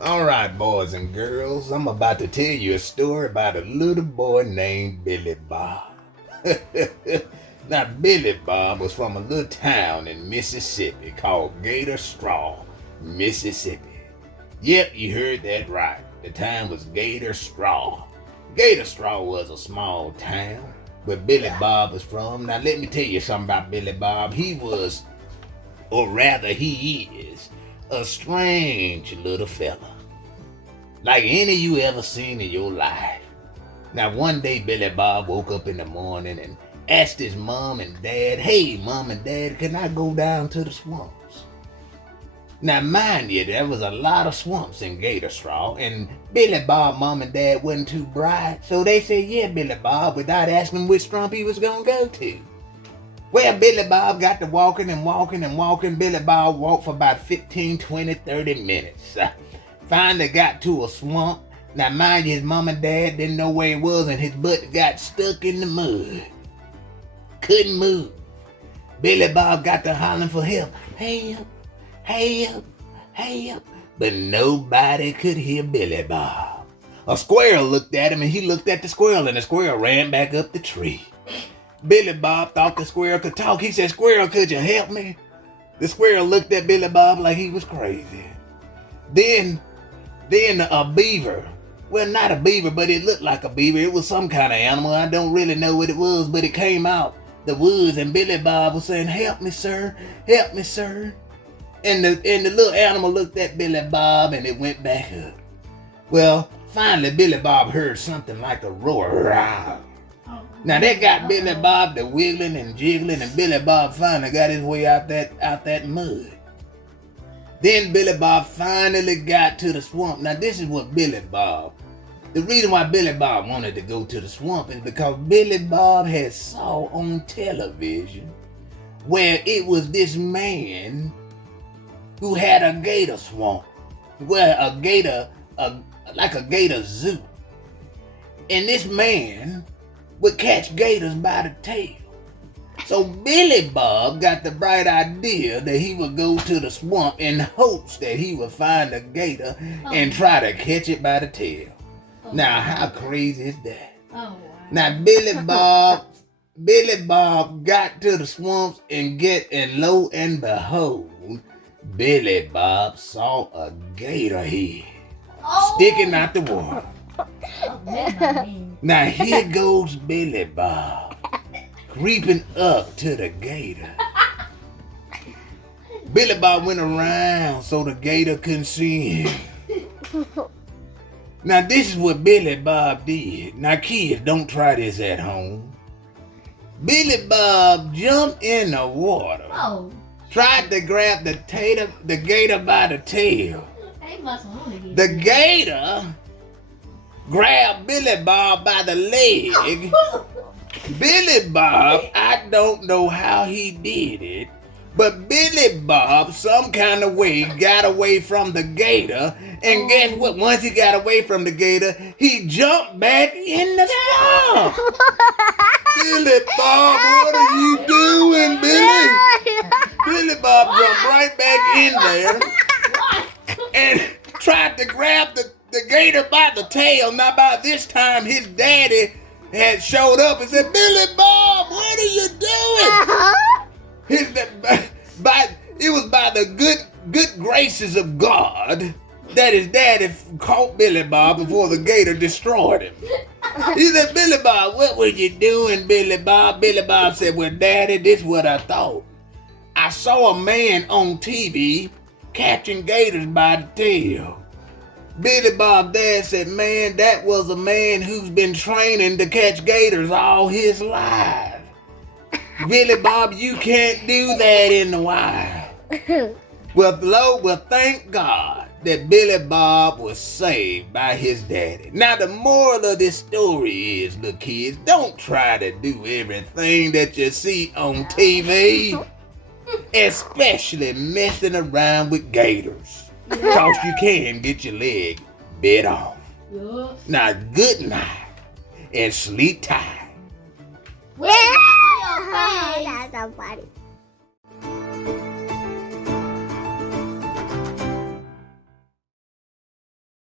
All right, boys and girls, I'm about to tell you a story about a little boy named Billy Bob. Now, Billy Bob was from a little town in Mississippi called Gator Straw, Mississippi. Yep, you heard that right. The town was Gator Straw. Gator Straw was a small town where Billy Bob was from. Now, let me tell you something about Billy Bob. He was, or rather, he is, a strange little fella. Like any you ever seen in your life. Now one day Billy Bob woke up in the morning and asked his mom and dad, "Hey mom and dad, can I go down to the swamps?" Now mind you, there was a lot of swamps in Gator Straw, and Billy Bob mom and dad wasn't too bright, so they said, "Yeah, Billy Bob," without asking him which swamp he was gonna go to. Well, Billy Bob got to walking and walking and walking. Billy Bob walked for about 15, 20, 30 minutes. Finally got to a swamp. Now, mind you, his mom and dad didn't know where he was, and his butt got stuck in the mud. Couldn't move. Billy Bob got to hollering for help. Help, help, help. But nobody could hear Billy Bob. A squirrel looked at him, and he looked at the squirrel, and the squirrel ran back up the tree. Billy Bob thought the squirrel could talk. He said, "Squirrel, could you help me?" The squirrel looked at Billy Bob like he was crazy. Then a beaver, well, not a beaver, but it looked like a beaver. It was some kind of animal. I don't really know what it was, but it came out the woods, and Billy Bob was saying, "Help me, sir. Help me, sir." And the little animal looked at Billy Bob, and it went back up. Well, finally, Billy Bob heard something like a roar. Rawr. Now that got Billy Bob to wiggling and jiggling, and Billy Bob finally got his way out that mud. Then Billy Bob finally got to the swamp. Now this is what Billy Bob, the reason why Billy Bob wanted to go to the swamp is because Billy Bob had saw on television where it was this man who had a gator swamp, where like a gator zoo. And this man would catch gators by the tail. So Billy Bob got the bright idea that he would go to the swamp in hopes that he would find a gator and try to catch it by the tail. Now how crazy is that? Now Billy Bob got to the swamps and lo and behold, Billy Bob saw a gator head sticking out the water. Now here goes Billy Bob creeping up to the gator. Billy Bob went around so the gator couldn't see him. Now this is what Billy Bob did. Now kids, don't try this at home. Billy Bob jumped in the water, tried to grab the gator by the tail. The gator grabbed Billy Bob by the leg. Billy Bob, I don't know how he did it, but Billy Bob some kind of way got away from the gator, and guess what? Once he got away from the gator, he jumped back in the swamp. Billy Bob, what are you doing, Billy? Billy Bob jumped right back in there and tried to grab the gator by the tail. Now by this time his daddy had showed up and said, "Billy Bob, what are you doing?" It was by the good graces of God that his daddy caught Billy Bob before the gator destroyed him. He said, "Billy Bob, what were you doing, Billy Bob?" Billy Bob said, "Well, Daddy, this is what I thought. I saw a man on TV catching gators by the tail." Billy Bob's dad said, "Man, that was a man who's been training to catch gators all his life. Billy Bob, you can't do that in the wild." Well, thank God that Billy Bob was saved by his daddy. Now, the moral of this story is, little kids, don't try to do everything that you see on TV, especially messing around with gators. Because you can get your leg bit off. Now, good night and sleep tight. That's so funny.